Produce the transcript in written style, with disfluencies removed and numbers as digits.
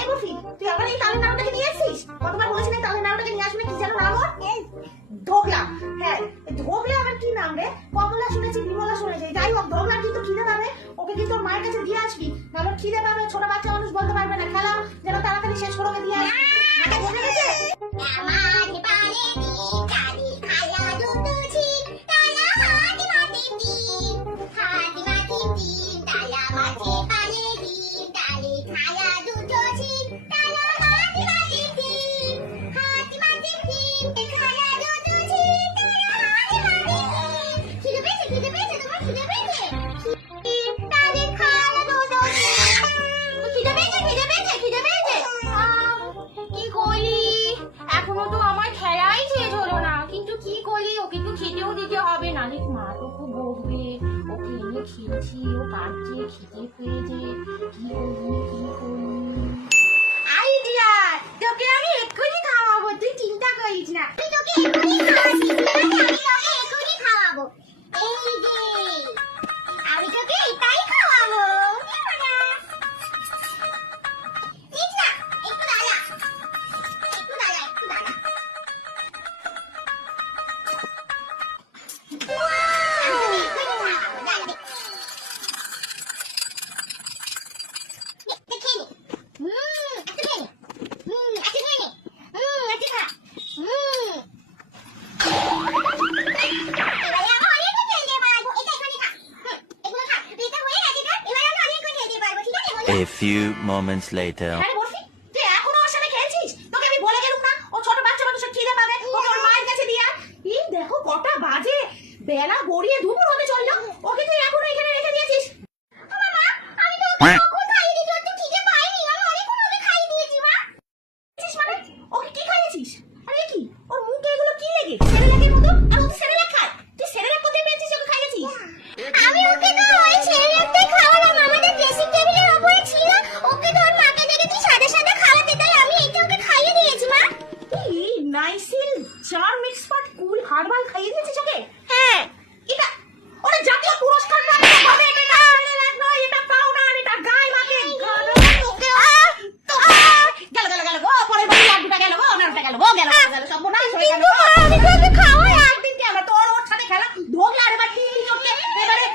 এই বফি, তুই আবার এই তালের নাড়ুটাকে নিয়ে আসছিস? কতবার বলেছি না তালের নাড়ুটাকে নিয়ে আসবি না, কি যেন নাম ওর? ধোকলা। হ্যাঁ, ধোকলা আবার কি নাম রে? কমলা শুনেছি, বিমলা শুনেছি। যাই হোক, ধোকলা কিন্তু খিদে পাবে, ওকে কিন্তু ওর মায়ের কাছে দিয়ে আসবি। নাহলে খিদে পাবে, ছোট বাচ্চা মানুষ বলতে পারবে না। খেলা যেন তাড়াতাড়ি শেষ করে ওকে দিয়ে আসবি। মাথা বুঝে গেছে? এখনো তো আমার খেলাই শেষ হলো না, কিন্তু কি করি, ওকে তো খেতেও দিতে হবে, নালে মা তো খুব বকবে। ওকে এনে খেয়েছি, ও কাঁদছে, খেতে পেয়েছে, কি করি। আইডিয়া, তোকে আমি এক্ষুনি খাওয়াবো, তুই চিন্তা করিস না। আমি তোকে এক্ষুনি খাওয়াচ্ছি, আমি তোকে এক্ষুনি খাওয়াবো। এই যে আমি তোকে এটাই খাওয়াবো। ঠিক না, একটু দাঁড়া, একটু দাঁড়া, একটু দাঁড়া। A few moments later. আরে বরফি, তুই এখনো ওর সাথে খেলছিস? তোকে আমি বলে গেলুম না, ও ছোট বাচ্চা মানুষের খিদে পাবে, ওকে ওর মায়ের কাছে দিয়ে আয়। এই দেখো কটা বাজে, বেলা গড়িয়ে দুপুর হতে চললো, ওকে তুই এখনো এখানে রেখে দিয়েছিস। আমি তো ওকে কখন খাইয়ে দিয়েছি, ওর তো খিদে পাইনি, আমি অনেকক্ষণ ওকে খাইয়ে দিয়েছি মা। দিয়েছিস মানে? ওকে কি খাইয়েছিস? আরে কি, ওর মুখে এগুলো কি লেগে? সেরেলাকের মতো? আর ও তো সেরেলাক খায়। তুই সেরেলাক কোথায় পেয়েছিস ওকে খাইয়েছিস? আমি ওকে তো ওই ছেলেটাই খাওয়ালাম, আমাদের ড্রেসিং টেবিলের উপরে ছিল, ওকে তো ওর মাকে দেখেছি সাদা সাদা খাওয়াতে, তাই আমি এইটা ওকে খাইয়ে দিয়েছি মা। এই নাইসিল চার্ম এক্সপার্ট কুল হার্বাল খাইয়ে দিয়েছিস ওকে? হ্যাঁ, এটা ওরা জাতীয় পুরস্কার পাবে, এটা সেরেলাক নয়, এটা পাউডার, এটা গায় মাকে গালো। গেল গো, পরে বলি লাড্ডুটা গেল গো, নাড়ুটা গেল গো, গেল সব মনে হয় গেল গো। আমি তো ওকে খাওয়াই। একদিন কি আমরা তোর ওর সাথে খেলা ধোকলা আর এবার কি চোখে এবারে